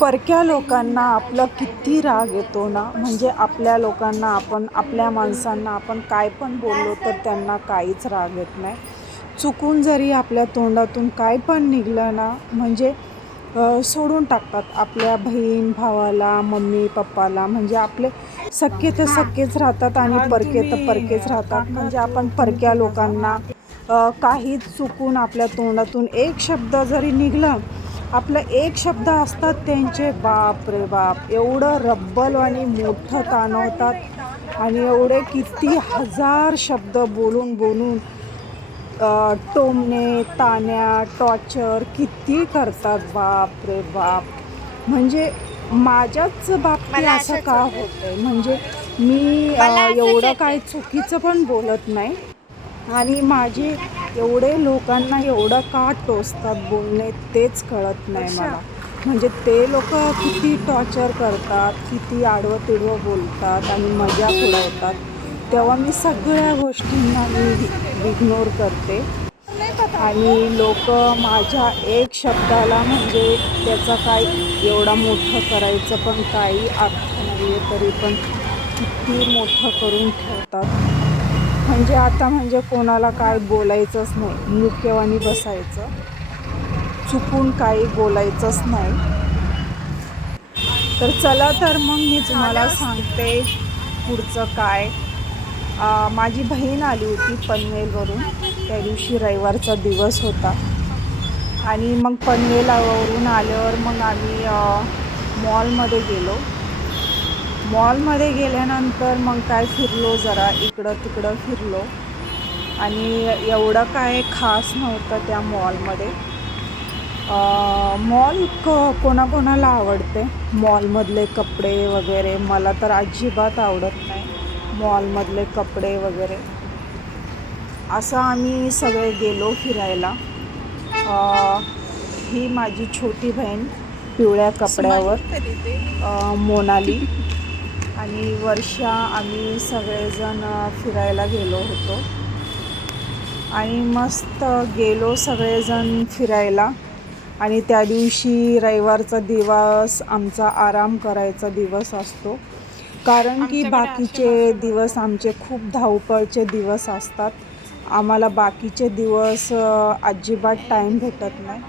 परक्या लोकांना आपलं किती राग येतो ना, म्हणजे आपल्या लोकांना आपल्या माणसांना आपण काय पण बोललो तर त्यांना काहीच राग येत नाही. चुकून जरी आपल्या तोंडातून काय पण निघलं ना, म्हणजे सोडून टाकतात. आपल्या बहीण भावाला, मम्मी पप्पाला, म्हणजे आपले सख्खे तर सख्खेच राहतात आणि परके तर परकेच राहतात. म्हणजे आपण परक्या लोकांना काहीच चुकून आपल्या तोंडातून एक शब्द जरी निघलं, आपलं एक शब्द असतात त्यांचे, बाप रे बाप, एवढं रब्बल आणि मोठं ताणवतात आणि एवढे किती हजार शब्द बोलून बोलून टोमणे, ताण्या, टॉर्चर किती करतात, बाप रे बाप. म्हणजे माझ्याच बाबतीत मला असं असंच का होतं. होतंय, म्हणजे मी मला असंच एवढं येतंय. काही चुकीचं पण बोलत नाही आणि माझे एवढे लोकांना एवढं का टोचतात बोलणे तेच कळत नाही मला. म्हणजे ते लोक किती टॉर्चर करतात, किती आडवं तिडवं बोलतात आणि मजाक उडवतात, तेव्हा मी सगळ्या गोष्टींना मी इग्नोर करते आणि लोक माझ्या एक शब्दाला, म्हणजे त्याचा काय एवढा मोठं करायचं पण काही अर्थ नाही आहे, तरी पण किती मोठं करून ठेवतात. म्हणजे आता म्हणजे कोणाला काय बोलायचंच नाही, मुक्यवानी बसायचं, चुकून काही बोलायचंच नाही. तर चला, तर मग मी तुम्हाला सांगते पुढचं काय. माझी बहीण आली होती पनवेलवरून, त्या दिवशी रविवारचा दिवस होता आणि मग पनवेलावरून आल्यावर मग आम्ही मॉलमध्ये गेलो. मॉलमध्ये गेल्यानंतर मग काय फिरलो, जरा इकडं तिकडं फिरलो आणि एवढं काय खास नव्हतं त्या मॉलमध्ये. मॉल कोणाकोणाला आवडते, मॉलमधले कपडे वगैरे, मला तर अजिबात आवडत नाही मॉलमधले कपडे वगैरे. असं आम्ही सगळे गेलो फिरायला. ही माझी छोटी बहीण पिवळ्या कपड्यावर, मोनाली आणि वर्षा, आम्ही सगळेजण फिरायला गेलो होतो आणि मस्त गेलो सगळेजण फिरायला. आणि त्या दिवशी रविवारचा दिवस आमचा आराम करायचा दिवस असतो, कारण की बाकीचे दिवस आमचे खूप धावपळचे दिवस असतात. आम्हाला बाकीचे दिवस अजिबात टाईम भेटत नाही.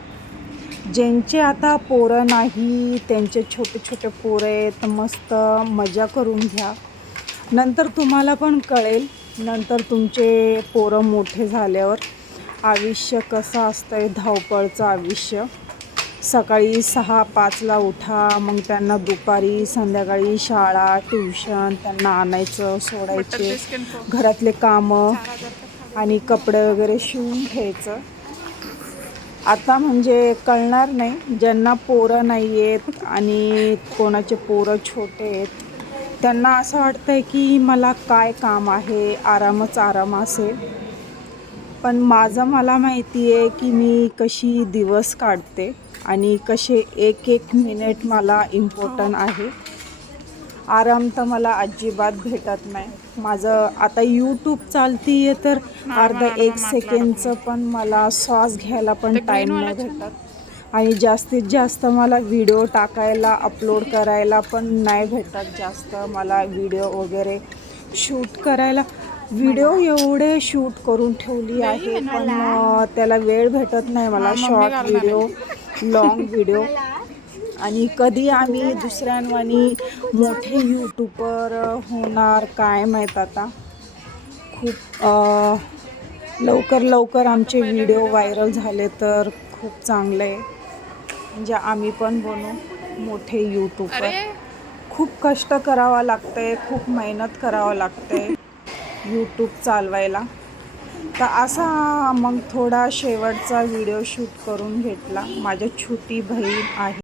ज्यांचे आता पोरं नाही, त्यांचे छोटे छोटे पोरं आहेत, मस्त मजा करून घ्या. नंतर तुम्हाला पण कळेल, नंतर तुमचे पोरं मोठे झाल्यावर आयुष्य कसं असतंय, धावपळचं आयुष्य. सकाळी 6-5ला उठा, मग त्यांना दुपारी संध्याकाळी शाळा, ट्युशन, त्यांना आणायचं सोडायचे, घरातले कामं आणि कपडे वगैरे शिवून घ्यायचं. आता म्हणजे कळणार नाही, ज्यांना पोरं नाही आहेत आणि कोणाचे पोरं छोटे आहेत, त्यांना असं वाटतंय की मला काय काम आहे, आरामच आराम असेल. पण मला माहिती आहे की मी कशी दिवस काढते आणि कसे एक एक मिनिट मला इम्पॉर्टंट आहे. आराम तर मला अजिबात भेटत नाही. माझं आता यूट्यूब चालती आहे, तर अर्धा 1 सेकंडचं पण मला श्वास घ्यायला पण टाईम नाही भेटत आणि जास्तीत जास्त मला व्हिडिओ टाकायला, अपलोड करायला पण नाही भेटत जास्त मला व्हिडिओ वगैरे शूट करायला. व्हिडिओ एवढे शूट करून ठेवली आहे, पण त्याला वेळ भेटत नाही मला, शॉर्ट व्हिडिओ, लॉंग व्हिडिओ. आणि कधी आम्ही दुसऱ्यांवानी मोठे यूट्यूबर होणार काय माहीत. आता खूप लवकर लवकर आमचे व्हिडिओ व्हायरल झाले तर खूप चांगलं आहे, म्हणजे आम्ही पण बनू मोठे यूट्यूबर. खूप कष्ट करावं लागतंय, खूप मेहनत करावं लागतंय यूट्यूब चालवायला. तर असा मग थोडा शेवटचा व्हिडिओ शूट करून घेतला. माझी छोटी बहीण आहे.